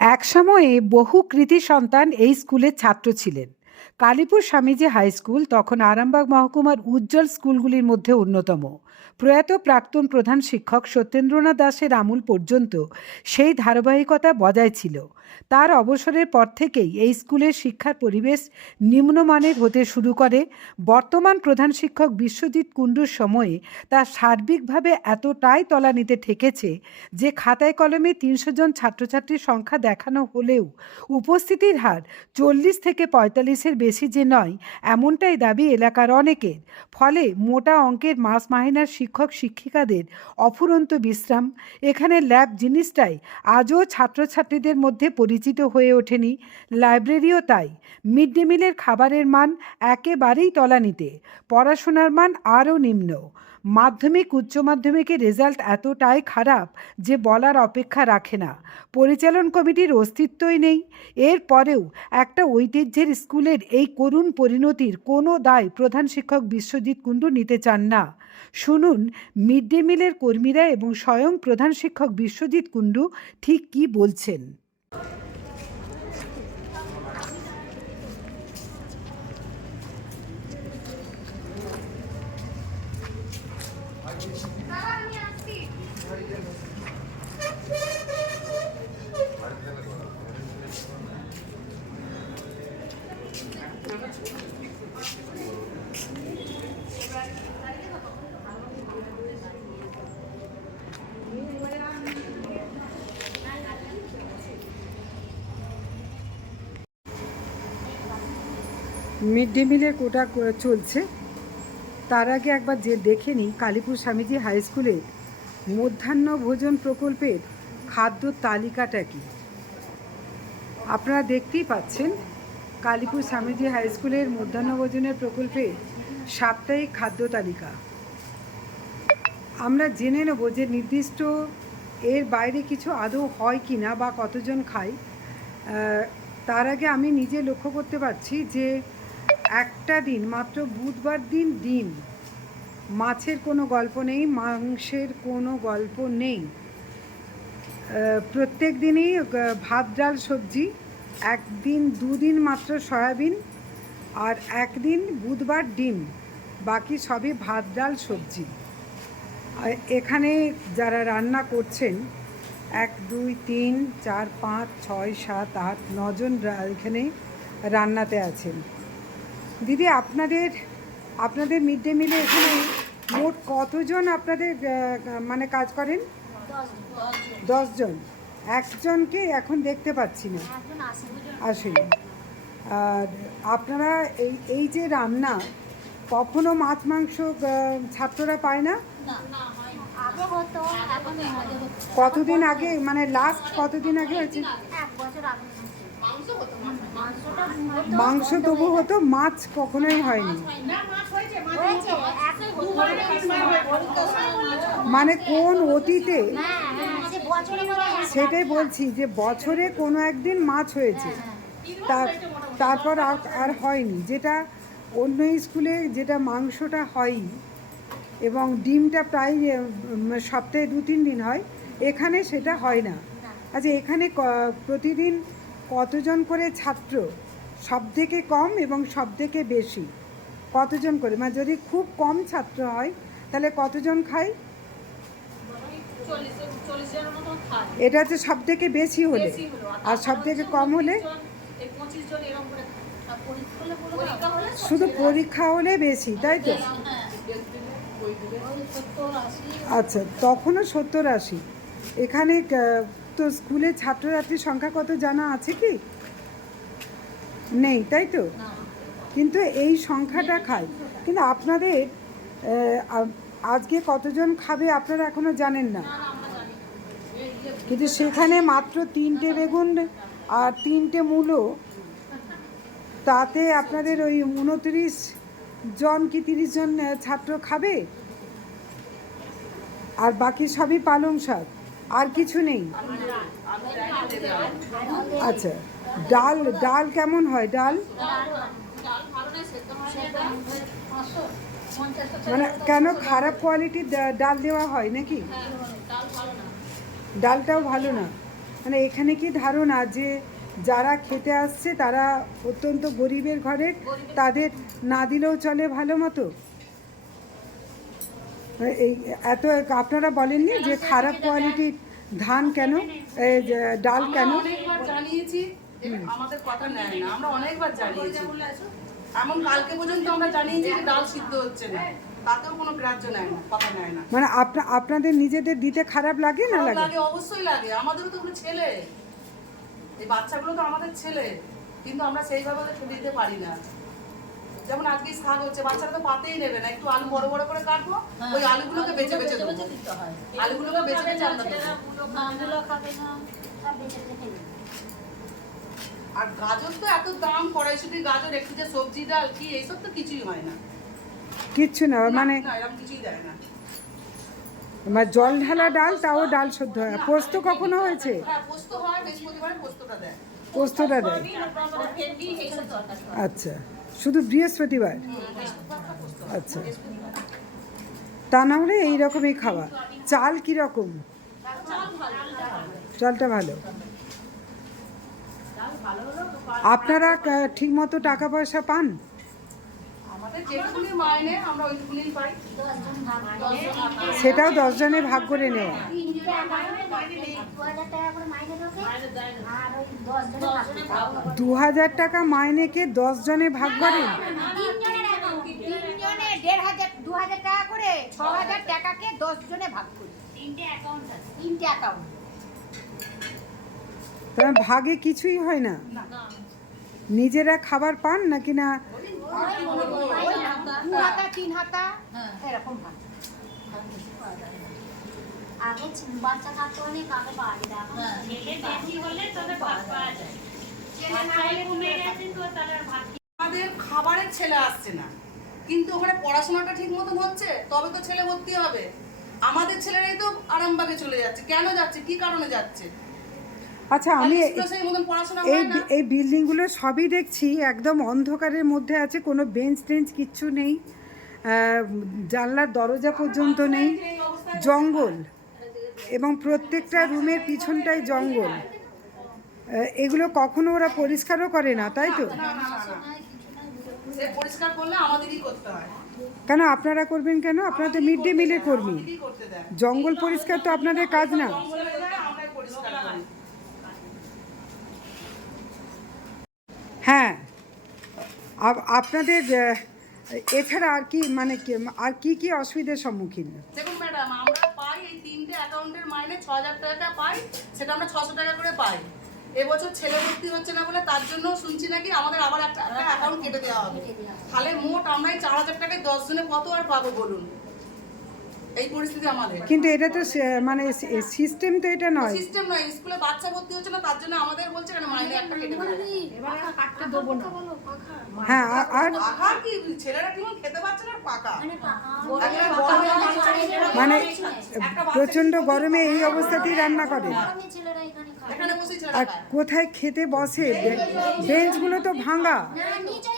একসময়ে বহু কৃতি সন্তান এই স্কুলের ছাত্র ছিলেন। কালীপুর স্বামীজি হাই স্কুল, তখন আরামবাগ মহকুমার উজ্জ্বল স্কুলগুলির মধ্যে অন্যতম। প্রয়াত প্রাক্তন প্রধান শিক্ষক সত্যেন্দ্রনাথ দাসের আমূল পর্যন্ত সেই ধারাবাহিকতা বজায় ছিল। তার অবসরের পর থেকেই এই স্কুলের শিক্ষার পরিবেশ নিম্নমানের হতে শুরু করে। বর্তমান প্রধান শিক্ষক বিশ্বজিৎ কুণ্ডুর সময়ে তা সার্বিকভাবে এতটাই তলানিতে ঠেকেছে যে খাতায় কলমে তিনশো জন ছাত্রছাত্রীর সংখ্যা দেখানো হলেও উপস্থিতির হার চল্লিশ থেকে পঁয়তাল্লিশের বেশি যে নয়, এমনটাই দাবি এলাকার অনেকের। ফলে মোটা অঙ্কের মাস মাহিনার শিক্ষক শিক্ষিকাদের অফুরন্ত বিশ্রাম। এখানে ল্যাব জিনিসটাই আজও ছাত্রছাত্রীদের মধ্যে পরিচিত হয়ে ওঠেনি। লাইব্রেরিও তাই। মিড ডে মিলের খাবারের মান একেবারেই তলানিতে। পড়াশোনার মান আরও নিম্ন। মাধ্যমিক, উচ্চ মাধ্যমিকের রেজাল্ট এতটাই খারাপ যে বলার অপেক্ষা রাখে না। পরিচালন কমিটির অস্তিত্বই নেই। এরপরেও একটা ঐতিহ্যের স্কুলের এই করুণ পরিণতির কোনো দায় প্রধান শিক্ষক বিশ্বজিৎ কুণ্ডু নিতে চান না। শুনুন, মিড ডে মিলের কর্মীরা এবং স্বয়ং প্রধান শিক্ষক বিশ্বজিৎ কুণ্ডু ঠিক কী বলছেন। মিড ডে মিলের কোটা চলছে। তার আগে একবার যে দেখে নিই কালীপুর স্বামীজি হাই স্কুলের মধ্যাহ্ন ভোজন প্রকল্পের খাদ্য তালিকাটা কি? আপনারা দেখতেই পাচ্ছেন কালীপুর স্বামীজি হাই স্কুলের মধ্যাহ্ন ভোজনের প্রকল্পের সাপ্তাহিক খাদ্য তালিকা। আমরা জেনে নেব যে নির্দিষ্ট এর বাইরে কিছু আদৌ হয় কি না বা কতজন খায়। তার আগে আমি নিজে লক্ষ্য করতে পারছি যে একটা দিন, মাত্র বুধবার দিন ডিম মাছের কোনো গল্প নেই, মাংসের কোনো গল্প নেই। প্রত্যেক দিনই ভাত, ডাল, সবজি। একদিন, দুদিন মাত্র সয়াবিন আর একদিন বুধবার ডিম। বাকি সবই ভাত, ডাল, সবজি। এখানে যারা রান্না করছেন, এক, দুই, তিন, চার, পাঁচ, ছয়, সাত, আট, নজন এখানে রান্নাতে আছেন। দিদি, আপনাদের আপনাদের মিড ডে মিলে এখানে মোট কতজন আপনাদের মানে কাজ করেন? দশজন। একজনকে এখন দেখতে পাচ্ছি না। আসেন। আর আপনারা এই এই যে রান্না, কখনো মাছ, মাংস ছাত্ররা পায় না? কতদিন আগে মানে লাস্ট কতদিন আগে হয়েছে? মাংস তবু হতো, মাছ কখনোই হয়নি। মানে কোন অতীতে সেটাই বলছি যে বছরে কোনো একদিন মাছ হয়েছে। তার তারপর আর হয়নি। যেটা অন্য স্কুলে যেটা মাংসটা হয়ই এবং ডিমটা প্রায় সপ্তাহে দু তিন দিন হয়, এখানে সেটা হয় না। আচ্ছা এখানে প্রতিদিন কতজন করে ছাত্র? সব থেকে কম এবং সব থেকে বেশি? কতজন করে? মানে যদি খুব কম ছাত্র হয় তাহলে কতজন খায়? এটা হচ্ছে সব থেকে বেশি হলে আর সব থেকে কম হলে? শুধু পরীক্ষা হলে বেশি তাই তো? আচ্ছা তখনও সত্তর আশি। এখানে তো স্কুলে ছাত্রছাত্রীর সংখ্যা কত জানা আছে কি? নেই তাই তো? কিন্তু এই সংখ্যাটা খায়। কিন্তু আপনাদের আজকে কতজন খাবে আপনারা এখনও জানেন না। কিন্তু সেখানে মাত্র তিনটে বেগুন আর তিনটে মূলো। তাতে আপনাদের ওই উনত্রিশ জন কি তিরিশ জন ছাত্র খাবে? আর বাকি সবই পালং শাক। আর কিছু নেই? আচ্ছা ডাল ডাল কেমন হয়? ডাল? মানে কেন খারাপ কোয়ালিটির ডাল দেওয়া হয় নাকি? ডাল ডালটাও ভালো না। মানে এখানে কি ধারণা যে যারা খেতে আসছে তারা অত্যন্ত গরিবের ঘরের তাদের না দিলেও চলে ভালো মতো? এই এত আপনারা বলেননি যে খারাপ কোয়ালিটির ধান কেন? ডাল কেন? জানিয়েছি আমাদের কথা নেয় না আমরা অনেকবার জানিয়েছি। এমন কালকে পর্যন্ত আমরা জানিয়েছি যে ডাল সিদ্ধ হচ্ছে না। তাতেও কোনো গ্রাহ্য নেয় না কথা নেয় না। মানে আপনাদের নিজেদের দিতে খারাপ লাগে না লাগে? অবশ্যই লাগে। আমাদেরও তো কোনো ছেলে। এই বাচ্চাগুলো তো আমাদের ছেলে। কিন্তু আমরা সেইভাবে দিতে পারি না। যেমন আজকে শাক হচ্ছে বাচ্চারা তো পাতেই নেবে না একটু আলু বড় বড় করে কাটবো ওই আলুগুলোকে বেছে বেছে দেবো। আলুগুলোকে বেঁচে বেঁচে আর গাজর তো এত দাম কড়াইশুটি গাজর একটু যে সবজি ডাল কি এইসব তো কিছুই হয় না। কিচ্ছু না মানে এরকম কিছুই দেয় না। মানে জল ঢালা ডাল তাও ডাল শুদ্ধ হয়। পোস্ত কখনো হয়েছে? হ্যাঁ পোস্ত হয় বৃহস্পতিবারে পোস্তটা দেয়। পোস্তটা দেয়। আচ্ছা। শুধু বৃহস্পতিবার? আচ্ছা। তা না হলে এইরকমই খাওয়া। চাল কীরকম? চালটা ভালো। আপনারা ঠিক মতো টাকা পয়সা পান? সেটাও ভাগ করে নেওয়া দু হাজার টাকা করে মাইনে ঢোকে আর ওই দশজনে ভাগ করে। মাইনেকে হাজার দু হাজার টাকা টাকাকে দশ জনে ভাগ করি? ভাগে কিছুই হয় না? নিজেরা খাবার পান নাকি না দু হাতা তিন হাতা এরকম ভাগ আগে বাচ্চা থাকতে অনেক আগে পাওয়া যেত ছেলে বেশি হলে তবে ভাগ পাওয়া যায়। বাচ্চাই কমে গেছে তো তাহলে আর ভাগ আমাদের খাবারের ছেলে আসছে না। কিন্তু ওখানে পড়াশোনাটা ঠিক মতন হচ্ছে? তবে তো ছেলে ভর্তি হবে। আমাদের ছেলেরাই তো আরামবাগে চলে যাচ্ছে। কেন যাচ্ছে? কি কারণে যাচ্ছে? আচ্ছা আমি এই এই বিল্ডিংগুলো সবই দেখছি একদম অন্ধকারের মধ্যে আছে কোনো বেঞ্চ টেঞ্চ কিচ্ছু নেই জানলার দরজা পর্যন্ত নেই জঙ্গল এবং প্রত্যেকটা রুমের পিছনটাই জঙ্গল। এগুলো কখনো ওরা পরিষ্কারও করে না তাই তো? কেন আপনারা করবেন কেন? আপনারা তো মিড ডে মিলের কর্মী। জঙ্গল পরিষ্কার তো আপনাদের কাজ না জঙ্গলে দেয়, আমরাই পরিষ্কার করি হ্যাঁ। আপ- আপনাদের এছাড়া আর কি মানে আর কি কি অসুবিধার সম্মুখীন? দেখুন ম্যাডাম, আমরা পাই এই তিনটে অ্যাকাউন্টের মাইনে ছ হাজার টাকা পাই, সেটা আমরা ছশো টাকা করে পাই। এবছর ছেলে ভর্তি হচ্ছে না বলে তার জন্য শুনছি নাকি আমাদের আবার একটা অ্যাকাউন্ট কেটে দেওয়া হবে। তাহলে মোট আমরা এই চার হাজার টাকায় দশ জনে কত আর পাবো বলুন? এই পরিস্থিতি আমাদের। কিন্তু এটা তো মানে সিস্টেম তো এটা নয়। সিস্টেম নয় স্কুলে বাচ্চা ভর্তি হচ্ছে না তার জন্য আমাদের বলছে কেন মাইনে একটা কেটে দেবে হ্যাঁ আর কি? ছেলেরা কি খেতে পারছে না পাকা মানে মানে প্রচণ্ড গরমে এই অবস্থাতেই রান্না করেন আমি ছেলেরা এখানে খায়। এখানে বসেই ছেলেরা আর কোথায় খেতে বসে? বেঞ্চগুলো তো ভাঙা। খায় নিচে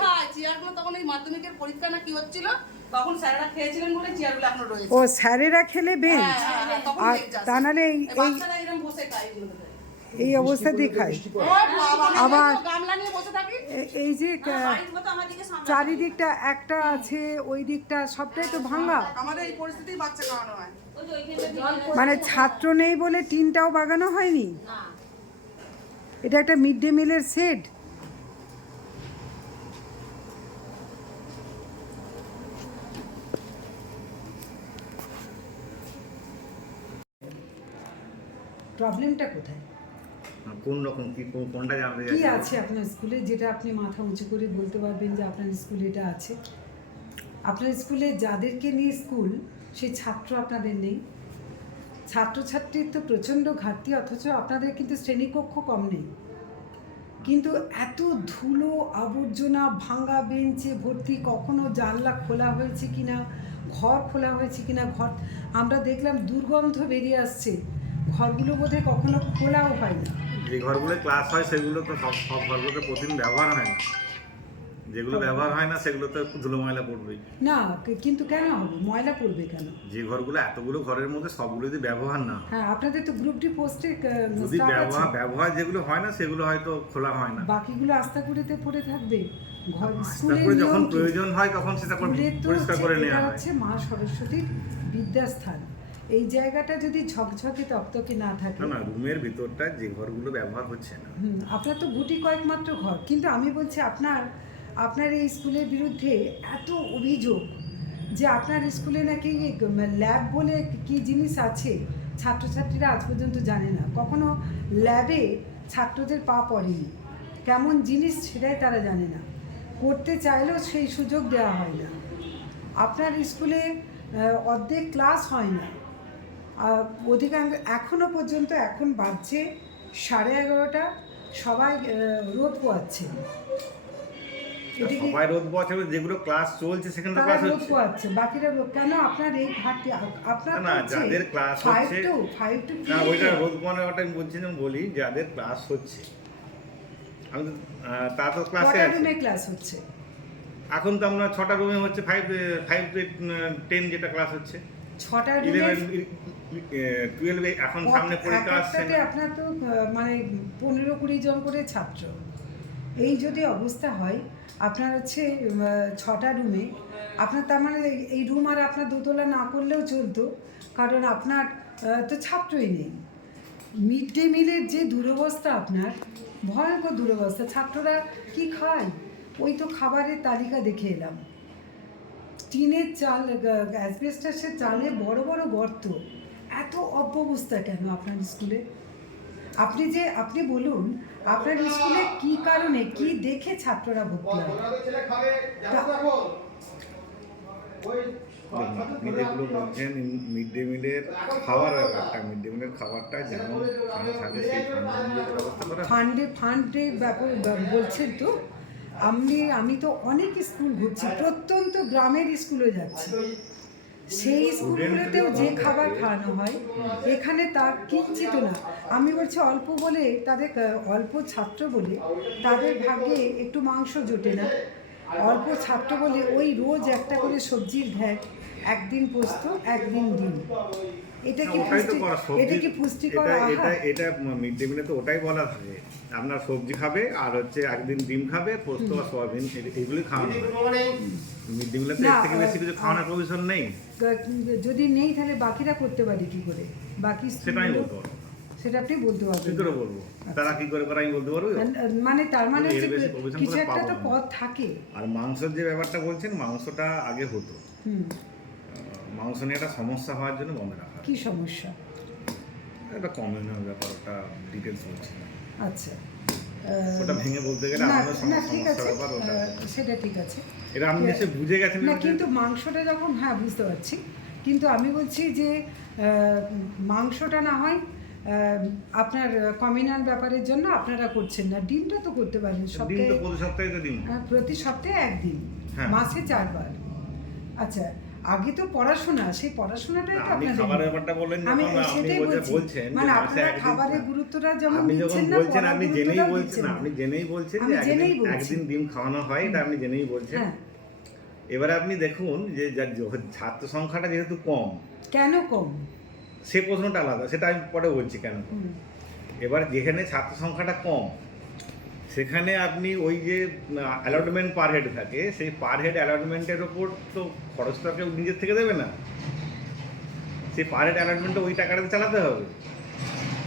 খায়। চেয়ারগুলো তখন এই মাধ্যমিকের পরীক্ষা না কি হচ্ছিল? তখন স্যারেরা খেয়েছিলেন বলে চেয়ারগুলো এখনও রয়েছে। ও স্যারেরা খেলে বেঞ্চ? হ্যাঁ, হ্যাঁ, তখন আর তা নাহলে এই বাচ্চারা এরকম বসে খায় এই অবস্থাতেই খায় ওই বাবা, আমি আবার- এই যে চারিদিকটা একটা আছে ওই দিকটা সবটাই তো ভাঙা। আমাদের এই পরিস্থিতি বাচ্চা খাওয়ানো হয়। মানে ছাত্র নেই বলে টিনটাও বাগানো হয়নি? এটা একটা মিড ডে মিলের সেট? প্রবলেমটা কোথায়? কোন রকম কি কোন- কোনটা জানতে কি আছে আপনার স্কুলে যেটা আপনি মাথা উঁচু করে বলতে পারবেন যে আপনার স্কুলে এটা আছে? আপনার স্কুলে যাদেরকে নিয়ে স্কুল সেই ছাত্র আপনাদের নেই। ছাত্রছাত্রীর তো প্রচণ্ড ঘাটতি অথচ আপনাদের কিন্তু শ্রেণীকক্ষ কম নেই। কিন্তু এত ধুলো আবর্জনা ভাঙা বেঞ্চে ভর্তি কখনো জানলা খোলা হয়েছে কিনা ঘর খোলা হয়েছে কিনা ঘর আমরা দেখলাম দুর্গন্ধ বেরিয়ে আসছে। ঘরগুলো বোধহয় কখনো খোলাও হয় না যে ঘরগুলো ক্লাস হয় সেগুলো তো সব সব ঘরগুলোতে প্রতিদিন ব্যবহার হয় না। যেগুলো ব্যবহার হয় না সেগুলো তো ধুলো ময়লা পড়বেই। না কিন্তু কেন হবে? ময়লা পড়বে কেন? যে ঘরগুলো এতগুলো ঘরের মধ্যে সবগুলো যদি ব্যবহার না হয়, আপনাদের তো গ্রুপ ডি পোস্টে যদি ব্যবহার ব্যবহার যেগুলো হয় না সেগুলো হয়তো খোলা হয় না। বাকিগুলো আস্থা করেতে পড়ে থাকবে। ঘর তারপরে যখন প্রয়োজন হয় তখন সেটা করে পরিষ্কার করে নেওয়া হচ্ছে মা সরস্বতীর বিদ্যাস্থান। এই জায়গাটা যদি ঝকঝকে তকতকে না থাকে? না রুমের ভিতরটা যে ঘরগুলো ব্যবহার হচ্ছে না। হুম, আপনার তো গুটি কয়েক মাত্র ঘর। কিন্তু আমি বলছি আপনার আপনার এই স্কুলের বিরুদ্ধে এত অভিযোগ যে আপনার স্কুলে নাকি ল্যাব বলে কি জিনিস আছে? ছাত্রছাত্রীরা আজ পর্যন্ত জানে না। কখনো ল্যাবে ছাত্রদের পা পড়েনি। কেমন জিনিস সেটাই তারা জানে না। করতে চাইলেও সেই সুযোগ দেওয়া হয় না। আপনার স্কুলে অর্ধেক ক্লাস হয় না। অধিকাংশ এখনও পর্যন্ত এখন বাজছে সাড়ে এগারোটা সবাই রোদ পোয়াচ্ছে। সবাই রোদ বছর যেগুলো ক্লাস চলছে সেখানে ক্লাস রোদ হচ্ছে। পোয়াচ্ছে বাকিরা রোদ কেন আপনার এই ঘাটটি আপনার না, যাদের ফাইভ হচ্ছে- ফাইভ টু না ওইটা রোদ মানে ওটা আমি বলছি যে বলি যাদের ক্লাস হচ্ছে। আমি তা তো ক্লাসে আছে। ক্লাস হচ্ছে? এখন তো আমরা ছটা রুমে হচ্ছে ফাইভ ফাইভ টু টেন যেটা ক্লাস হচ্ছে। ছটা রুমে টুয়েলভে এখন সামনে পরীক্ষা আসছে আপনার তো মানে পনেরো কুড়ি জন করে ছাত্র। এই যদি অবস্থা হয় আপনার হচ্ছে ছটা রুমে আপনার তার মানে এই- এই রুম আর আপনার দোতলা না করলেও চলতো কারণ আপনার তো ছাত্রই নেই। মিড ডে মিলের যে দুরবস্থা আপনার ভয়ঙ্কর দুরবস্থা ছাত্ররা কি খায়? ওই তো খাবারের তালিকা দেখে এলাম। টিনের চাল অ্যাসবেস্টাসের চালে বড় বড় গর্ত। এত অব্যবস্থা কেন আপনার স্কুলে? আপনি যে আপনি বলুন আপনার স্কুলে কি কারণে কি দেখে ছাত্ররা ভর্তি আপনি যেগুলো বলছেন মিড ডে মিলের খাওয়ার ব্যাপারটা মিড ডে মিলের খাবারটা যেমন খানে থাকে সেই ব্যবস্থা ফান্ডে ফান্ডে ব্যাপার বলছেন তো? আমি আমি তো অনেক স্কুল ঘুরছি, প্রত্যন্ত গ্রামের স্কুলে যাচ্ছি। সেই স্কুলগুলোতেও যে খাবার খাওয়ানো হয়, এখানে তা কিঞ্চিত না। আমি বলছি অল্প বলে, তাদের, অল্প ছাত্র বলে, তাদের ভাগ্যে একটু মাংস জোটে না। অল্প ছাত্র বলে ওই রোজ একটা করে সবজির ভ্যাট, একদিন পোস্ত, একদিন ডিম। এটা কি পুষ্টি এটা কি পুষ্টিকর এটা এটা এটা মিড ডে মিলে তো ওটাই বলা থাকে আপনার সবজি খাবে আর হচ্ছে একদিন ডিম খাবে পোস্ত বা সোয়াবিন এ- এগুলোই খাওয়ানো মিড ডে মিলে তো এর থেকে বেশি কিছু খাওয়ানোর প্রভিশন নেই। যদি নেই তাহলে বাকিরা করতে পারে কি করে? বাকি সেটাই বলতে পারব সেটা আপনি বলতে কি পারবেন করে বলব? তারা কি করে করে আমি বলতে পারব? মানে তার মানে কিছু একটা তো পথ থাকে। আর মাংসের যে ব্যাপারটা বলছেন মাংসটা আগে হতো। হুম। মাংস নিয়ে একটা সমস্যা হওয়ার জন্য বন্ধ রাখা। কি সমস্যা? একটা কমিউনাল ব্যাপার ওটা ডিটেলস বলছি। আচ্ছা। ওটা ভেঙে বলতে গেলে আমাদের সমস্যা আছে। ব্যাপার ওটা। সেটা ঠিক আছে। এটা আপনি এসে বুঝে গেছেন না কিন্তু মাংসটা যখন হ্যাঁ বুঝতে পারছি। কিন্তু আমি বলছি যে মাংসটা না হয় আপনার কমিউনাল ব্যাপারের জন্য আপনারা করছেন না। ডিমটা তো করতে পারেন সপ্তাহে। প্রতি সপ্তাহে হ্যাঁ, প্রতি সপ্তাহে একদিন। হ্যাঁ। মাসে চারবার। আচ্ছা আগে তো পড়াশোনা সেই পড়াশোনাটাই তো আপনি খাবারের ব্যাপারটা বললেন আমি সেটাই বলছি মানে আপনারা খাবারের গুরুত্বটা যেমন আপনি যখন দিচ্ছেন না বলছেন আপনি জেনেই বলছেন। আপনি জেনেই বলছেন যে একদিন একদিন ডিম খাওয়ানো হয় এটা আপনি জেনেই বলছেন হ্যাঁ। এবারে আপনি দেখুন য- ছাত্র সংখ্যাটা যেহেতু কম কেন কম? সে প্রশ্নটা আলাদা সেটা আমি পরে বলছি কেন। এবার যেখানে ছাত্র সংখ্যাটা কম সেখানে আপনি ওই যে অ্যালটমেন্ট পার হেড থাকে সেই পার হেড অ্যালটমেন্টের ওপর তো খরচটা কেউ নিজের থেকে দেবে না। সেই পার হেড অ্যালটমেন্টটা ওই টাকাটা চালাতে হবে।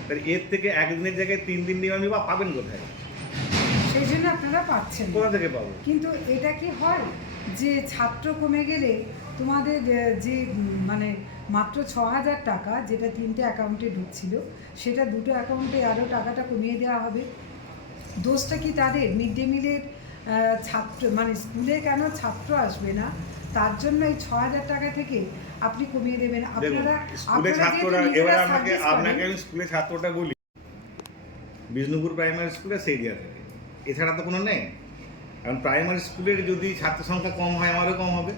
তাহলে এর থেকে একদিনের জায়গায় তিন দিন নিয়ে আপনি বা পাবেন কোথায়? সেই জন্য আপনারা পাচ্ছেন কোথা থেকে পাবো? কিন্তু এটা কি হয় যে ছাত্র কমে গেলে তোমাদের যে মানে মাত্র ছ হাজার টাকা যেটা তিনটে অ্যাকাউন্টে ঢুকছিল সেটা দুটো অ্যাকাউন্টে আরও টাকাটা কমিয়ে দেওয়া হবে। দোষটা কি তাদের? মিড ডে মিলের ছাত্র মানে স্কুলে কেন ছাত্র আসবে না? তার জন্য এই ছ হাজার টাকা থেকে আপনি কমিয়ে দেবেন। আপনারা স্কুলে ছাত্ররা এবার করেন, আপনাকে আমি স্কুলে ছাত্রটা বলি। বিষ্ণুপুর প্রাইমারি স্কুলে সেই এরিয়া থেকে। এছাড়া তো কোনো নেই। কারণ প্রাইমারি স্কুলের যদি ছাত্র সংখ্যা কম হয় আমারও কম হবে।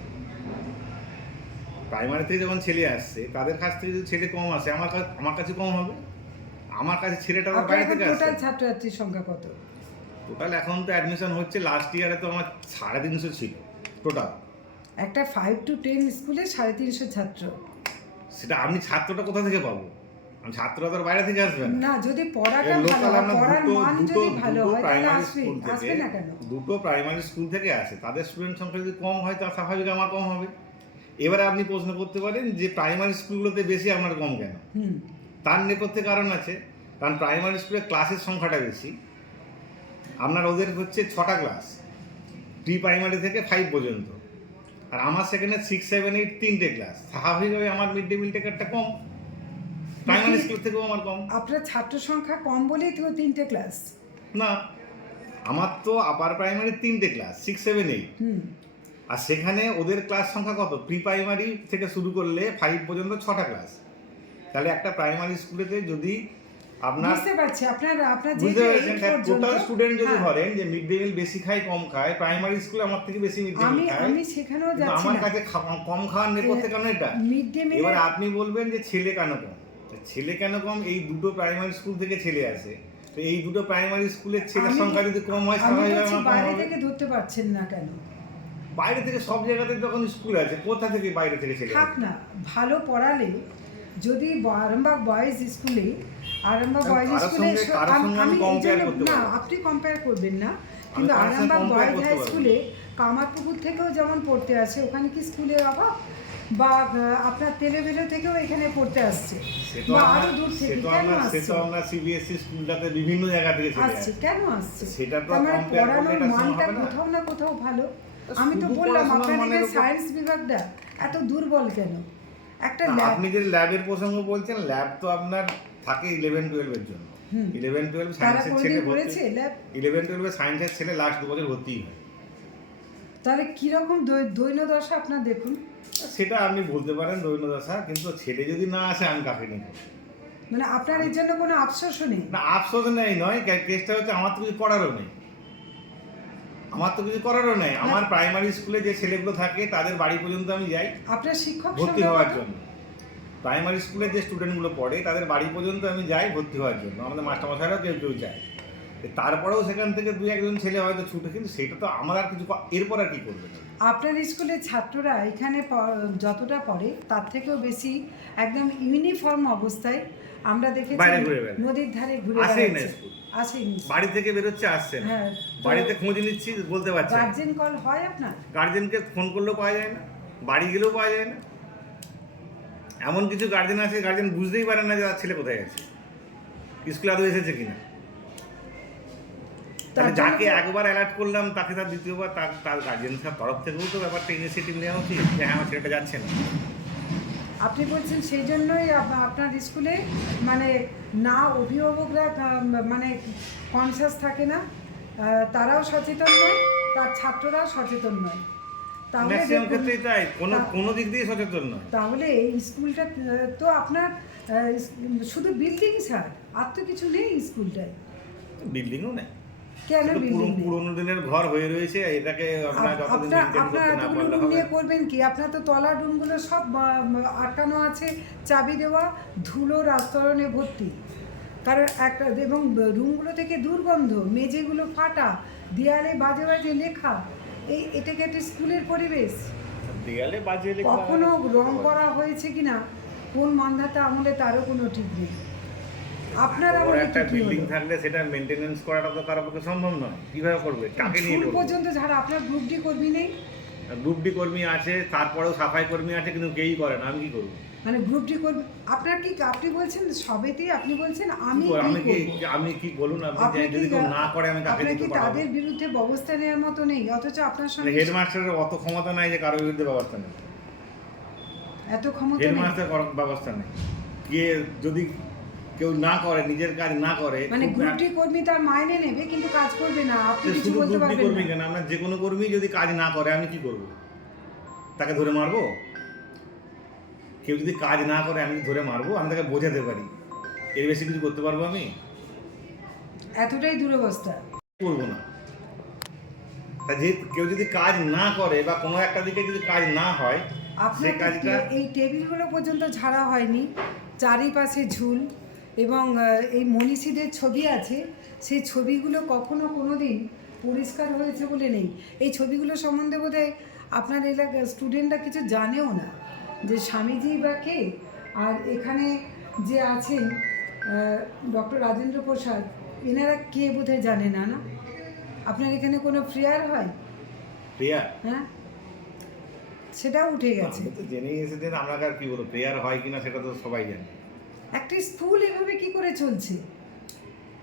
প্রাইমারি থেকে যখন ছেলে আসছে তাদের কাছ থেকে যদি ছেলে কম আসে আমার কাছে আমার কাছে কম হবে? আমার কাছে ছেলেটা বাইরে থেকে আসছে। ছাত্রছাত্রীর সংখ্যা কত? টোটাল এখন তো অ্যাডমিশন হচ্ছে লাস্ট ইয়ারে তো আমার সাড়ে তিনশো ছিল টোটাল একটা ফাইভ টু টেন স্কুলে সাড়ে তিনশো ছাত্র। সেটা আপনি ছাত্রটা কোথা থেকে পাবো? আমি ছাত্ররা তো বাইরে থেকে আসবে না। যদি পড়াটা ভালো পড়ার মান যদি ভালো হয় তাহলে প্রাইমারি আসবে আসবে না কেন? দুটো প্রাইমারি স্কুল থেকে আসে। তাদের স্টুডেন্ট সংখ্যা যদি কম হয় তা স্বাভাবিক আমার কম হবে। এবারে আপনি প্রশ্ন করতে পারেন যে প্রাইমারি স্কুলগুলোতে বেশি আপনার কম কেন? তার নেপথ্যে কারণ আছে কারণ প্রাইমারি স্কুলে ক্লাসের সংখ্যাটা বেশি। আপনার ওদের হচ্ছে ছটা ক্লাস প্রি প্রাইমারি থেকে ফাইভ পর্যন্ত। আর আমার সেখানে সিক্স সেভেন এইট তিনটে ক্লাস। স্বাভাবিকভাবে আমার মিড ডে মিল টেকারটা কম। প্রাইমারি স্কুল থেকেও আমার কম। আপনার ছাত্র সংখ্যা কম বলেই তো তিনটে ক্লাস। না আমার তো আপার প্রাইমারি তিনটে ক্লাস সিক্স সেভেন এইট আর সেখানে ওদের ক্লাস সংখ্যা কত? প্রি প্রাইমারি থেকে শুরু করলে ফাইভ পর্যন্ত ছটা ক্লাস। তাহলে একটা প্রাইমারি স্কুলেতে যদি আপনার বুঝতে পারছি আপনার আপনার যে টোটাল স্টুডেন্ট যদি হ্যাঁ। ধরেন যে মিড ডে মিল বেশি খায় কম খায় প্রাইমারি স্কুলে আমার থেকে বেশি মিড ডে মিল খায় আমি সেখানেও যাচ্ছি আমার কাছে কম খাওয়ার নেপথ্যে কেন এটা? মিড ডে মিল এবার আপনি বলবেন যে ছেলে কেন কম? ছেলে কেন কম? এই দুটো প্রাইমারি স্কুল থেকে ছেলে আসে। তো এই দুটো প্রাইমারি স্কুলের ছেলের সংখ্যা যদি কম হয় আমি স্বাভাবিক বলছি আমার কম বাইরে থেকে ধরতে পারছেন না কেন? বাইরে থেকে সব জায়গাতে যখন স্কুল আছে কোথা থেকে বাইরে থেকে ছেলে থাক না ভালো পড়ালে যদি আরামবাগ বয়েজ স্কুলে আরামবাগ বয়েজ স্কুলে আমি এই জন্য- না আপনি কম্পেয়ার করবেন না। কিন্তু আরামবাগ বয়েজ হাই স্কুলে কামারপুকুর থেকেও যেমন পড়তে আসে ওখানে কি স্কুলের অভাব বা আপনার তেলেবেলে থেকেও এখানে পড়তে আসছে। বা আরও দূর থেকে কেন আসছে? আমরা স্কুলটাতে বিভিন্ন জায়গা থেকে ছেলে আসছে কেন আসছে? সেটা তো মানে পড়ানোর মানটা কোথাও না কোথাও ভালো। আমি তো বললাম আপনাদের সায়েন্স বিভাগটা এত দুর্বল কেন? একটা ল্যাব আপনি যে ল্যাবের প্রসঙ্গ বলছেন ল্যাব তো আপনার থাকে ইলেভেন টুয়েলভের জন্য। ইলেভেন টুয়েলভ সায়েন্সের ছেলে ভর্তি ইলেভেন টুয়েলভে সায়েন্সের ছেলে লাস্ট দু বছর ভর্তি হয়। তাহলে কীরকম দৈন্য দশা আপনার দেখুন? সেটা আপনি বলতে পারেন দৈন্য দশা কিন্তু ছেলে যদি না আসে আমি কাকে নিব? মানে আপনার এর জন্য কোনো আফসোসও নেই? না আফসোস নেই নয়। কেসটা হচ্ছে আমার তো কিছু করারও নেই। আমার তো কিছু করারও নেই। আমার প্রাইমারি স্কুলে যে ছেলেগুলো থাকে তাদের বাড়ি পর্যন্ত আমি যাই। আপনার শিক্ষক ভর্তি হওয়ার জন্য। প্রাইমারি স্কুলে যে স্টুডেন্টগুলো পড়ে তাদের বাড়ি পর্যন্ত আমি যাই ভর্তি হওয়ার জন্য। আমাদের মাস্টারমশাইরাও কেউ কেউ যায়। তারপরেও সেখান থেকে দু একজন ছেলে হয়তো ছুটে কিন্তু সেটা তো আমার আর কিছু এরপর আর কি করবে? আপনার স্কুলের ছাত্ররা এখানে যতটা পড়ে তার থেকেও বেশি একদম ইউনিফর্ম অবস্থায় আমরা দেখেছি নদীর ধারে ঘুরে বেড়াচ্ছে। আসেনি। বাড়ি থেকে বেরোচ্ছে আসছে না। হ্যাঁ বাড়িতে খোঁজ নিচ্ছি বলতে পারছি গার্জেন কল হয় আপনার? গার্জেনকে ফোন করলেও পাওয়া যায় না বাড়ি গেলেও পাওয়া যায় না। এমন কিছু গার্জেন আছে গার্জেন বুঝতেই পারে না যে তার ছেলে কোথায় গেছে স্কুলে আদৌ এসেছে কিনা? তাহলে যাকে একবার অ্যালার্ট করলাম তাকে তার দ্বিতীয়বার তার তার গার্জেনের তরফ থেকেও তো ব্যাপারটা ইনিশিয়েটিভ নেওয়া উচিত যে হ্যাঁ আমার ছেলেটা যাচ্ছে না। আপনি বলছেন সেই জন্যই আপনার স্কুলে মানে না অভিভাবকরা মানে কনসিয়াস থাকে না। তারাও সচেতন নয় তার ছাত্ররাও সচেতন নয়। তাহলে ম্যাক্সিমাম ক্ষেত্রেই তাই কোনো কোনো দিক দিয়ে সচেতন নয়। তাহলে এই স্কুলটা তো আপনার শুধু বিল্ডিং স্যার আর তো কিছু নেই স্কুলটায়। বিল্ডিংও নেই। কেন বিল্ডিং পুরোনো দিনের ঘর হয়ে রয়েছে এটাকে আপনার এতগুলো রুম নিয়ে করবেন কি? আপনার তো তলার রুমগুলো সব আটকানো আছে চাবি দেওয়া ধুলোর আস্তরণে ভর্তি। কারণ একটা এবং রুমগুলো থেকে দুর্গন্ধ মেঝেগুলো ফাটা দেয়ালে বাজে বাজে লেখা এই এটা কি একটা স্কুলের পরিবেশ। দেয়ালে বাজে লেখা। কখনো রং করা হয়েছে কিনা কোন মান্ধাতা আমলে তারও কোনো ঠিক নেই। আপনার আমলে একটা বিল্ডিং থাকলে সেটা মেনটেনেন্স করাটা তো কারও পক্ষে সম্ভব নয়। কীভাবে করবে? কাকে নিয়ে করবে? পর্যন্ত যারা আপনার গ্রুপ ডি কর্মী নেই। গ্রুপ ডি কর্মী আছে তারপরেও সাফাই কর্মী আছে কিন্তু কেউই করে না। আমি কি করব? মানে গ্রুপ ডি করবে আপনার কি আপনি বলছেন সবেতেই আপনি বলছেন আমি আমি কি আমি কি বলুন আপনি যদি কেউ না করে আমি কাকে দিতে পারব তাদের বিরুদ্ধে ব্যবস্থা নেওয়ার মতো নেই? অথচ আপনার সঙ্গে হেডমাস্টারের অত ক্ষমতা নাই যে কারোর বিরুদ্ধে ব্যবস্থা নেই এত ক্ষমতা নেই। হেডমাস্টার ব্যবস্থা নেই। কে যদি কেউ না করে নিজের কাজ না করে মানে খুব গ্রুপ ডি কর্মী তার মাইনে নেবে কিন্তু কাজ করবে না। আপনি কিছু বলতে পারবেন কর্মী কেন? আমরা যে কোনো কর্মী যদি কাজ না করে আমি কি করব? তাকে ধরে মারবো? কেউ যদি কাজ না করে আমি ধরে মারবো? আমি তাকে বোঝাতে পারি। এর বেশি কিছু করতে পারব আমি? এতটাই দুরবস্থা। করব না। তা যে কেউ যদি কাজ না করে বা কোনো একটা দিকে যদি কাজ না হয় আপনার কাজটা এই টেবিলগুলো পর্যন্ত ঝাড়া হয়নি চারিপাশে ঝুল। এবং এই মনীষীদের ছবি আছে সেই ছবিগুলো কখনো কোনো দিন পরিষ্কার হয়েছে বলে নেই। এই ছবিগুলো সম্বন্ধে বোধহয় আপনার এলাকার স্টুডেন্টরা কিছু জানেও না যে স্বামীজি বা কে? আর এখানে যে আছেন ডক্টর রাজেন্দ্র প্রসাদ এনারা কে বোধহয় জানে না না? আপনার এখানে কোনো প্রেয়ার হয়? প্রেয়ার হ্যাঁ? সেটাও উঠে গেছে। আমি তো জেনেই এসেছেন আপনাকে আর কি বলব প্রেয়ার হয় কিনা সেটা তো সবাই জানে। একটা স্কুল এভাবে কি করে চলছে?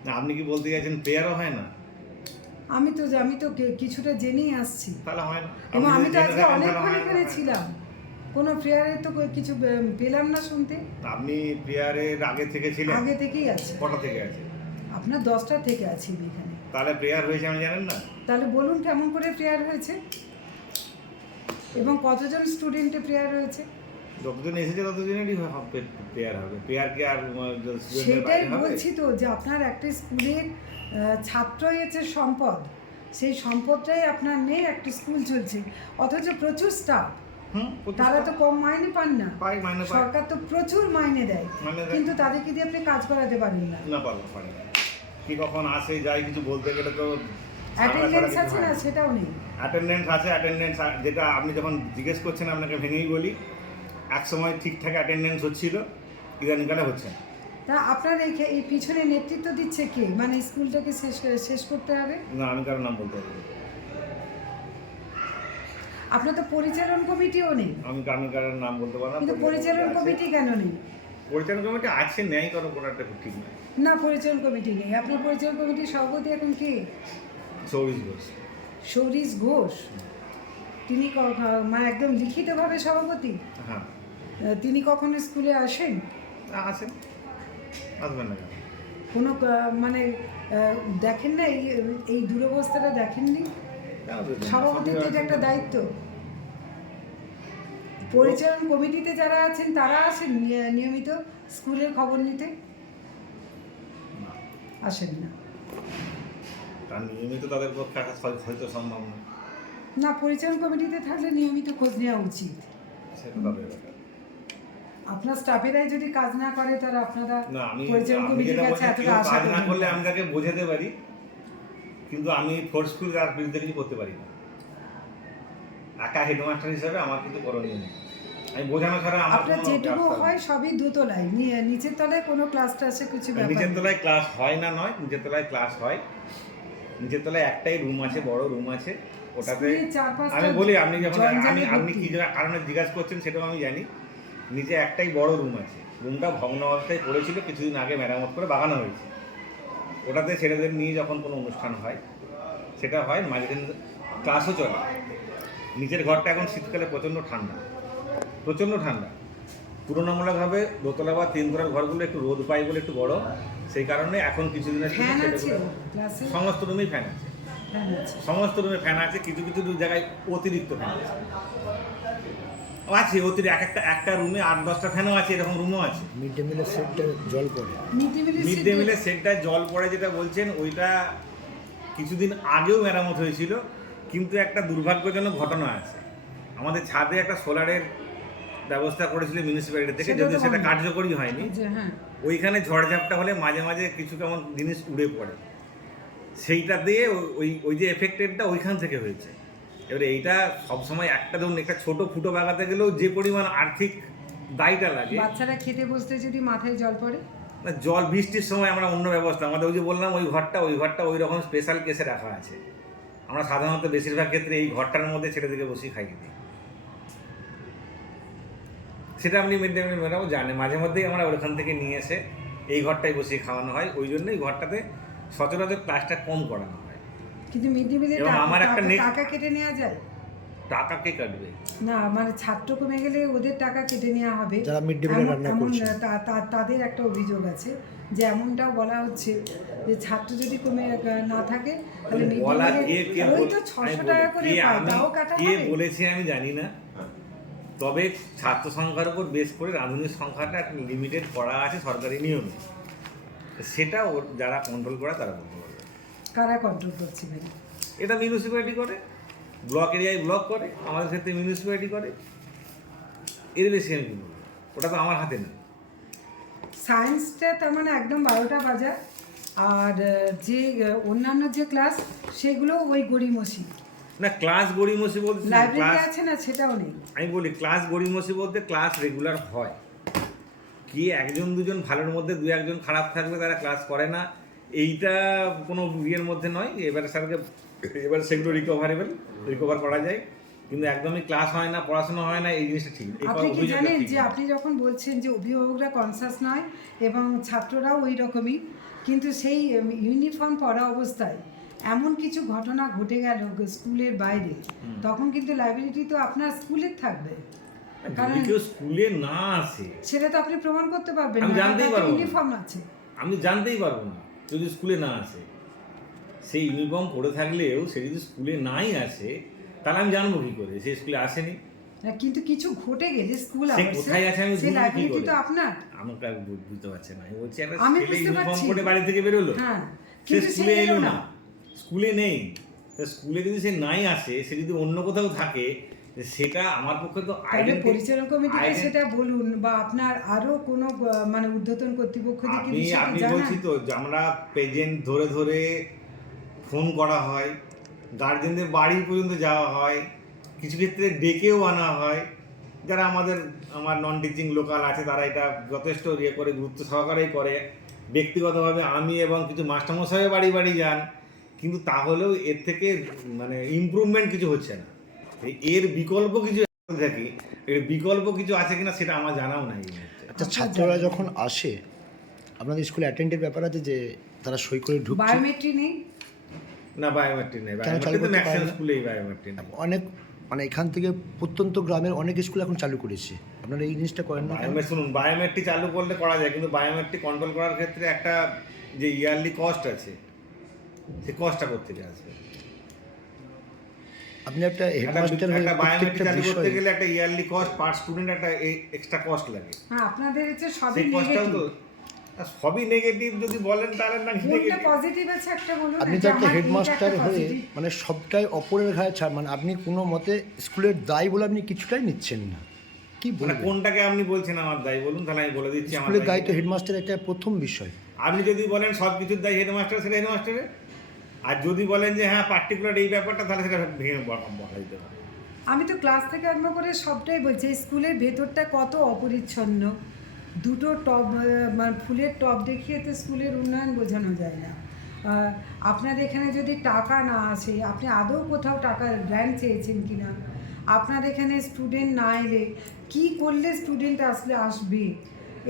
না আপনি কি বলতে চাইছেন প্রেয়ারও হয় না? আমি তো আমি তো কিছুটা জেনেই আসছি। তাহলে হয় না। এবং আমি তো আজকে অনেকক্ষণ এখানে ছিলাম কোনো প্রেয়ারে তো কিছু পেলাম না শুনতে। আপনি প্রেয়ারের আগে থেকে ছিলেন। আগে থেকেই আছে। কটা থেকে আছে? আপনার দশটা থেকে আছি এখানে। তাহলে প্রেয়ার হয়েছে আমি জানেন না? তাহলে বলুন কেমন করে প্রেয়ার হয়েছে? এবং কতজন স্টুডেন্টে প্রেয়ার হয়েছে? যতদিন এসেছে ততদিনেরই হবে প্রেয়ার হবে। প্রেয়ার কি আর সেটাই বলছি তো যে আপনার একটা স্কুলের আহ, ছাত্র হয়েছে সম্পদ। সেই সম্পদটাই আপনার নেই একটা স্কুল চলছে। অথচ প্রচুর স্টাফ তারা তো কম মাইনে পান না। মাইনে সরকার তো প্রচুর মাইনে দেয়। কিন্তু তাদেরকে দিয়ে আপনি কাজ করাতে পারেন না। না পারব পারি। কি কখন আসে যাই কিছু বলতে গেলে তো অ্যাটেন্ডেন্স আছে না সেটাও নেই। অ্যাটেন্ডেন্স আছে অ্যাটেন্ডেন্স যেটা আপনি যখন জিজ্ঞেস করছেন আপনাকে ভেঙেই বলি এক সময় ঠিকঠাক অ্যাটেন্ডেন্স হচ্ছিল ইদানিকালে হচ্ছে না। তা আপনার এই এই পিছনে নেতৃত্ব দিচ্ছে কে? মানে স্কুলটাকে শেষ শেষ করতে হবে? না আমি কারও নাম বলতে পারব না। আপনার তো পরিচালন কমিটিও নেই। আমি আমি কারোর নাম বলতে পারব না কিন্তু পরিচালন আছে। কমিটি কেন নেই? পরিচালন কমিটি আছে নেই কারও একটা ঠিক নয় না পরিচালন কমিটি নেই। আপনার পরিচালন কমিটির সভাপতি এখন কে? সৌরিশ ঘোষ। সৌরিশ ঘোষ? তিনি মানে একদম লিখিতভাবে সভাপতি? হ্যাঁ। তিনি কখনো স্কুলে আসেন? না, আছেন আসবেন না কোনো? মানে দেখেন না এই এই দুরবস্থাটা দেখেননি? সভাপতির এটা একটা দায়িত্ব। পরিচালন কমিটিতে যারা আছেন তারা আসেন নিয়- নিয়মিত স্কুলের খবর নিতে? আসেন না। তার নিয়মিত তাদের পক্ষে হয়তো সম্ভব না। না পরিচালন কমিটিতে থাকলে নিয়মিত খোঁজ নেওয়া উচিত। আপনার স্টাফেরাই যদি কাজ না করে তাহলে আপনারা পরিচালন কমিটির কাছে এতটা আশা না করলে না। আমি তাকে বোঝাতে পারি কিন্তু আমি ফোর্সফুল তার বিরুদ্ধে কিছু করতে পারি না। একা হেডমাস্টার হিসাবে আমার কিছু করণীয় নেই। আমি বোঝানো ছাড়া আমার আপনার যেটুকু হয় সবই দোতলায় নিচের তলায় কোনো ক্লাস টাসে কিছু ব্যাপার নিচের তলায় ক্লাস হয় না নয় নিচের তলায় ক্লাস হয়। নিচের তলায় একটাই রুম আছে বড় রুম আছে ওটাতে আমি বলি আপনি যখন আমি আপনি কি কারণে জিজ্ঞাসা করছেন সেটাও আমি জানি। নিচে একটাই বড় রুম আছে। রুমটা ভগ্ন অবস্থায় পড়েছিল কিছুদিন আগে মেরামত করে বাগানো হয়েছে। ওটাতে ছেলেদের নিয়ে যখন কোনো অনুষ্ঠান হয় সেটা হয় মাঝখানে ক্লাসও চলে। নিচের ঘরটা এখন শীতকালে প্রচণ্ড ঠান্ডা। প্রচণ্ড ঠান্ডা। তুলনামূলকভাবে দোতলা বা তিনতলার ঘরগুলো একটু রোদ পায় বলে একটু বড়। সেই কারণে এখন কিছুদিনের জন্য ফ্যান আছে ক্লাসে সমস্ত রুমেই ফ্যান আছে। সমস্ত রুমে ফ্যান আছে কিছু কিছু জায়গায় অতিরিক্ত ফ্যান আছে। আছে অতিরিক্ত এক একটা একটা রুমে আট দশটা ফ্যানও আছে এরকম রুমও আছে। মিড ডে মিলের সেটটা জল পড়ে। মিড ডে মিলের সেটটায় জল পড়ে যেটা বলছেন ওইটা কিছুদিন আগেও মেরামত হয়েছিল কিন্তু একটা দুর্ভাগ্যজনক ঘটনা আছে। আমাদের ছাদে একটা সোলারের ব্যবস্থা করেছিল মিউনিসিপ্যালিটি থেকে সেটা তো যদি সেটা কার্যকরী হয়নি। হ্যাঁ। ওইখানে ঝড়ঝাপটা হলে মাঝে মাঝে কিছু কেমন জিনিস উড়ে পড়ে। সেইটা দিয়ে ওই ওই যে এফেক্টেডটা ওইখান থেকে হয়েছে। এবারে এইটা সবসময় একটা ধরুন একটা ছোট ফুটো বাগাতে গেলেও যে পরিমাণ আর্থিক দায়টা লাগে বাচ্চারা খেতে বসতে যদি মাথায় জল পড়ে? না জল বৃষ্টির সময় আমরা অন্য ব্যবস্থা আমাদের ওই যে বললাম ওই ঘরটা ওই ঘরটা ওই রকম স্পেশাল কেসে রাখা আছে। আমরা সাধারণত বেশিরভাগ ক্ষেত্রে এই ঘরটার মধ্যে ছেড়ে ছেলেদেরকে বসেই খাইয়ে দিই। সেটা আপনি মিড ডে মিল ম্যাডামও জানে। মাঝে মধ্যেই আমরা ওখান থেকে নিয়ে এসে এই ঘরটায় বসিয়ে খাওয়ানো হয়। ওই জন্যই ঘরটাতে সচরাচর ক্লাসটা কম করানো হয়। কিন্তু মিড ডে মিলে আমার একটা টাকা কেটে নেওয়া যায়? টাকা কে কাটবে? না মানে ছাত্র কমে গেলে ওদের টাকা কেটে নেওয়া হবে। যারা day meal এমন- রান্না করছে। তাদের একটা অভিযোগ আছে। যে এমনটাও বলা হচ্ছে যে ছাত্র যদি কমে না থাকে তাহলে ওই তো ছশো টাকা করে তাও কাটা কে বলেছে আমি জানি না। তবে ছাত্র সংখ্যার উপর বেশ করে রাঁধুনির সংখ্যাটা একটা লিমিটেড করা আছে সরকারি নিয়মে। সেটা ওর যারা কন্ট্রোল করে তারা বলতে পারবে। কারা কন্ট্রোল করছে ভাই? এটা মিউনিসিপ্যালিটি করে ব্লক এরিয়ায় ব্লক করে আমাদের ক্ষেত্রে মিউনিসিপ্যালিটি করে। এর বেশি আমি ওটা তো আমার হাতে নেই সায়েন্সটা তার মানে একদম বারোটা বাজার আর যে অন্যান্য যে ক্লাস সেগুলো ওই গড়িমসি। না ক্লাস গড়িমসি বলতে লাইব্রেরি ক্লাস আছে না সেটাও নেই। আমি বলি ক্লাস গড়িমসি বলতে ক্লাস রেগুলার হয়। কি একজন দুজন ভালোর মধ্যে দু একজন খারাপ থাকবে তারা ক্লাস করে না এইটা কোনো ইয়ের মধ্যে নয়। এবারে স্যারকে এবার সেগুলো রিকভারেবল রিকভার করা যায়। কিন্তু একদমই ক্লাস হয় না পড়াশোনা হয় না এই জিনিসটা ঠিক। আপনি কি জানেন যে আপনি যখন বলছেন যে অভিভাবকরা কনসাস নয় এবং ছাত্ররাও ওই রকমই কিন্তু সেই ইউনিফর্ম পরা অবস্থায় এমন কিছু ঘটনা ঘটে গেল স্কুলের বাইরে তখন কিন্তু লাইব্রেরিটি তো আপনার স্কুলের থাকবে। কারণ কেউ স্কুলে না আসে সেটা তো আপনি প্রমাণ করতে পারবেন আমি জানতেই পারব ইউনিফর্ম আছে। আমি জানতেই পারব না যদি স্কুলে না আসে। সেই ইউনিফর্ম পরে থাকলেও সে যদি স্কুলে নাই আসে তাহলে আমি জানব কি করে? সে স্কুলে আসেনি? কিন্তু কিছু ঘটে গেলে স্কুল সে কোথায় আছে আমি করে? তো আপনার। আমাকে বুঝতে পারছে না। আমি বলছি একটা আমি বুঝতে পারছি। বাড়ি থেকে বেরোলো। হ্যাঁ কিন্তু সে এলো না। স্কুলে নেই। স্কুলে যদি সে নাই আসে সে যদি অন্য কোথাও থাকে সেটা আমার পক্ষে তো পরিচালন কমিটিকে সেটা বলুন বা আপনার আরও কোনো মানে ঊর্ধ্বতন কর্তৃপক্ষ থেকে আপনি বিষয়টা আপনি বলছি তো যে আমরা পেজেন্ট ধরে ধরে ফোন করা হয় গার্জেনদের বাড়ি পর্যন্ত যাওয়া হয় কিছু ক্ষেত্রে ডেকেও আনা হয়। যারা আমাদের আমার নন টিচিং লোকাল আছে তারা এটা যথেষ্ট ইয়ে করে গুরুত্ব সহকারেই করে। ব্যক্তিগতভাবে আমি এবং কিছু মাস্টারমশাইও বাড়ি বাড়ি যান। কিন্তু তাহলেও এর থেকে মানে ইমপ্রুভমেন্ট কিছু হচ্ছে না। এর বিকল্প কিছু থাকি এর বিকল্প কিছু আছে কিনা সেটা আমার জানাও নাই আচ্ছা ছাত্ররা যখন আসে আপনাদের স্কুলে অ্যাটেন্ডের ব্যাপার আছে যে তারা সই করে ঢুকছে? বায়োমেট্রি নেই? না বায়োমেট্রিক নেই। চালু বায়োমেট্রিক তো ম্যাক্সিমাম না? স্কুলেই বায়োমেট্রিক নেই। অনেক মানে এখান থেকে প্রত্যন্ত গ্রামের অনেক স্কুল এখন চালু করেছে। আপনারা এই জিনিসটা করেন না? শুনুন বায়োমেট্রিক চালু করলে করা যায় কিন্তু বায়োমেট্রিক কন্ট্রোল করার ক্ষেত্রে একটা যে ইয়ারলি কস্ট আছে সেই কস্টটা করতে আসবে। আপনি একটা হেডমাস্টার হয়ে একটা বায়োমেট্রিক চালু করতে গেলে একটা ইয়ারলি কস্ট পার স্টুডেন্ট একটা এক্সট্রা কস্ট লাগে। হ্যাঁ আপনাদের হচ্ছে সবই নেগেটিভ সবই নেগেটিভ যদি বলেন তাহলে না নেগেটিভ পজিটিভ আছে একটা বলুন আপনি তো একটা হেডমাস্টার হয়ে মানে সবটাই অপরের ঘায়ে ছাড় মানে আপনি কোনো মতে স্কুলের দায় বলে আপনি কিছুটাই নিচ্ছেন না। কি মানে কোনটাকে আপনি বলছেন আমার দায় বলুন তাহলে আমি বলে দিচ্ছি আমার দায়। তো হেডমাস্টার একটা প্রথম বিষয়। আপনি যদি বলেন সব কিছুর দায় হেডমাস্টার সেটা হেডমাস্টারের আর যদি বলেন যে হ্যাঁ পার্টিকুলার এই ব্যাপারটা, তাহলে সেটা ভেঙে বলা দিতে পারে। আমি তো ক্লাস থেকে আরম্ভ করে সবটাই বলছি স্কুলের ভেতরটা কত অপরিচ্ছন্ন। দুটো টব মানে ফুলের টব দেখিয়ে তো স্কুলের উন্নয়ন বোঝানো যায় না। আপনার এখানে যদি টাকা না আসে, আপনি আদৌ কোথাও টাকা গ্র্যান্ড চেয়েছেন কি না আপনার এখানে স্টুডেন্ট না এলে কী করলে স্টুডেন্ট আসলে আসবে?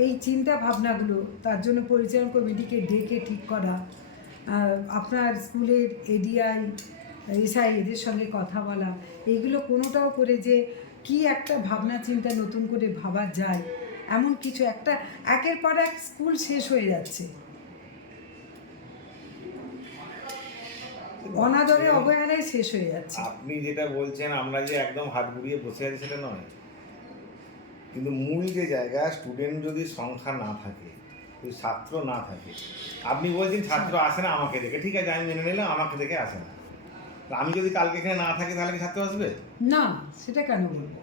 এই চিন্তা ভাবনাগুলো, তার জন্য পরিচালন কমিটিকে ডেকে ঠিক করা। আপনার স্কুলের এডিআই এসআই এদের সঙ্গে কথা বলা এইগুলো কোনোটাও করে যে কি একটা ভাবনা চিন্তা নতুন করে ভাবা যায় এমন কিছু একটা একের পর এক স্কুল শেষ হয়ে যাচ্ছে। অনাদরে অবহেলায় শেষ হয়ে যাচ্ছে। আপনি যেটা বলছেন আমরা যে একদম হাত ঘুরিয়ে বসে আছি সেটা নয়। কিন্তু মূল যে জায়গা স্টুডেন্ট যদি সংখ্যা না থাকে যদি ছাত্র না থাকে। আপনি বলছেন ছাত্র আসে না আমাকে দেখে। ঠিক আছে আমি মেনে নিলাম আমাকে দেখে আসে না। আমি যদি কালকে এখানে না থাকি তাহলে কি ছাত্র আসবে? না সেটা কেন বলব?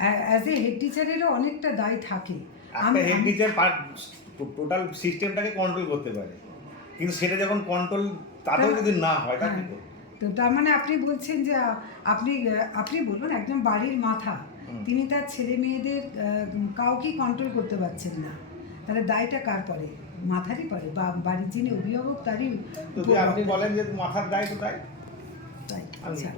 অ্যাজ এ হেড টিচারেরও অনেকটা দায় থাকে। একটা হেড টিচার টোটাল সিস্টেমটাকে কন্ট্রোল করতে পারে। কিন্তু সেটা যখন কন্ট্রোল তাতেও হ্যাঁ। যদি না হয় তা কি হ্যাঁ। তো তার মানে আপনি বলছেন যে আপনি আপনি বলুন একজন বাড়ির মাথা। তিনি তার ছেলে মেয়েদের কাউকেই কন্ট্রোল করতে পারছেন না। তাহলে দায়টা কার পরে? মাথারই পরে। বা বাড়ির যিনি অভিভাবক তারই আপনি বলেন যে মাথার দায় তো তাই। আচ্ছা?